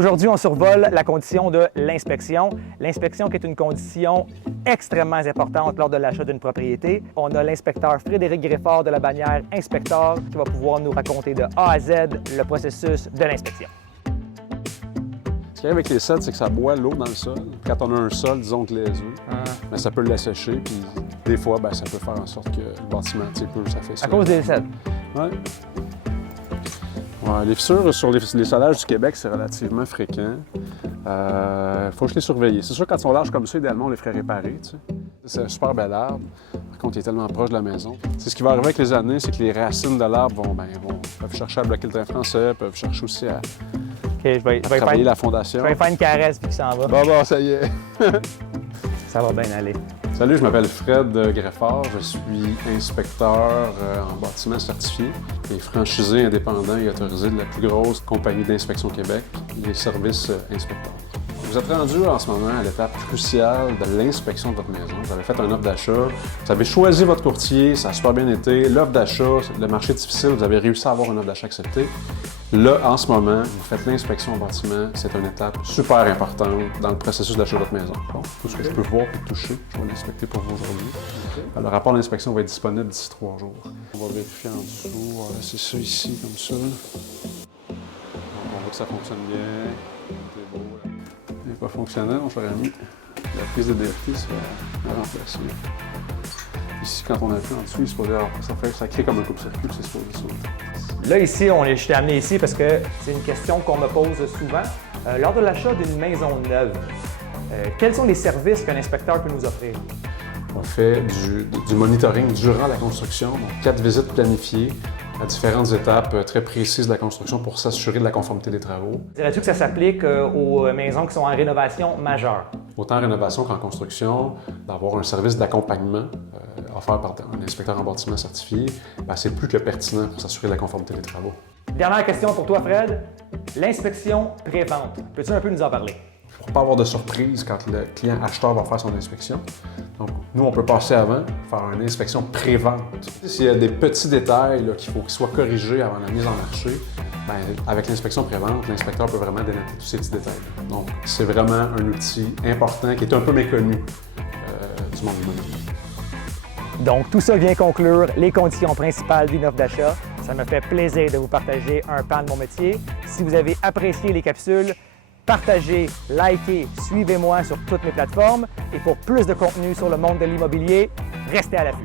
aujourd'hui, on survole la condition de l'inspection. L'inspection qui est une condition extrêmement importante lors de l'achat d'une propriété. On a l'inspecteur Frédéric Greffard de la bannière Inspector qui va pouvoir nous raconter de A à Z le processus de l'inspection. Ce qui arrive avec les sels, c'est que ça boit l'eau dans le sol. Quand on a un sol, disons glaiseux, ben, ça peut l'assécher, puis des fois, ben, ça peut faire en sorte que le bâtiment peut s'affaisser. À cause des sels? Oui. Ouais, les fissures sur les solages du Québec, c'est relativement fréquent. Faut que je les surveille. C'est sûr, quand ils sont larges comme ça, idéalement, on les ferait réparer. Tu sais. C'est un super bel arbre. Par contre, il est tellement proche de la maison. C'est ce qui va arriver avec les années, c'est que les racines de l'arbre peuvent chercher à bloquer le train français, peuvent chercher aussi à travailler la fondation. Je vais faire une caresse puis qu'il s'en va. Bon, ça y est. Ça va bien aller. Salut, je m'appelle Fred Greffard. Je suis inspecteur en bâtiment certifié et franchisé indépendant et autorisé de la plus grosse compagnie d'inspection au Québec, les services inspecteurs. Vous êtes rendu en ce moment à l'étape cruciale de l'inspection de votre maison. Vous avez fait une offre d'achat, vous avez choisi votre courtier, ça a super bien été. L'offre d'achat, le marché est difficile, vous avez réussi à avoir une offre d'achat acceptée. Là, en ce moment, vous faites l'inspection au bâtiment. C'est une étape super importante dans le processus d'achat de votre maison. Bon, tout ce que je peux voir et toucher, je vais l'inspecter pour vous aujourd'hui. Le rapport d'inspection va être disponible d'ici 3 jours. On va vérifier en dessous. Voilà, c'est ça ici, comme ça. Donc, on voit que ça fonctionne bien. C'est beau. Là. Il n'est pas fonctionnel, mon cher ami. La prise de DFT sera remplacée. Ici, quand on appuie en dessous, il se pose ça crée comme un coupe-circuit, c'est supposé ça. Là, ici, je t'ai amené ici parce que c'est une question qu'on me pose souvent. Lors de l'achat d'une maison neuve, quels sont les services qu'un inspecteur peut nous offrir? On fait du monitoring durant la construction, donc 4 visites planifiées à différentes étapes très précises de la construction pour s'assurer de la conformité des travaux. Dirais-tu que ça s'applique aux maisons qui sont en rénovation majeure? Autant en rénovation qu'en construction, d'avoir un service d'accompagnement offert par un inspecteur en bâtiment certifié, c'est plus que pertinent pour s'assurer de la conformité des travaux. Dernière question pour toi, Fred. L'inspection pré-vente, peux-tu un peu nous en parler? Pour ne pas avoir de surprise quand le client acheteur va faire son inspection. Donc, nous, on peut passer avant, faire une inspection pré-vente. S'il y a des petits détails qu'il faut qu'ils soient corrigés avant la mise en marché, avec l'inspection pré-vente, l'inspecteur peut vraiment dénoter tous ces petits détails. Donc, c'est vraiment un outil important qui est un peu méconnu du monde immobilier. Donc, tout ça vient conclure les conditions principales d'une offre d'achat. Ça me fait plaisir de vous partager un pan de mon métier. Si vous avez apprécié les capsules, partagez, likez, suivez-moi sur toutes mes plateformes. Et pour plus de contenu sur le monde de l'immobilier, restez à l'affût.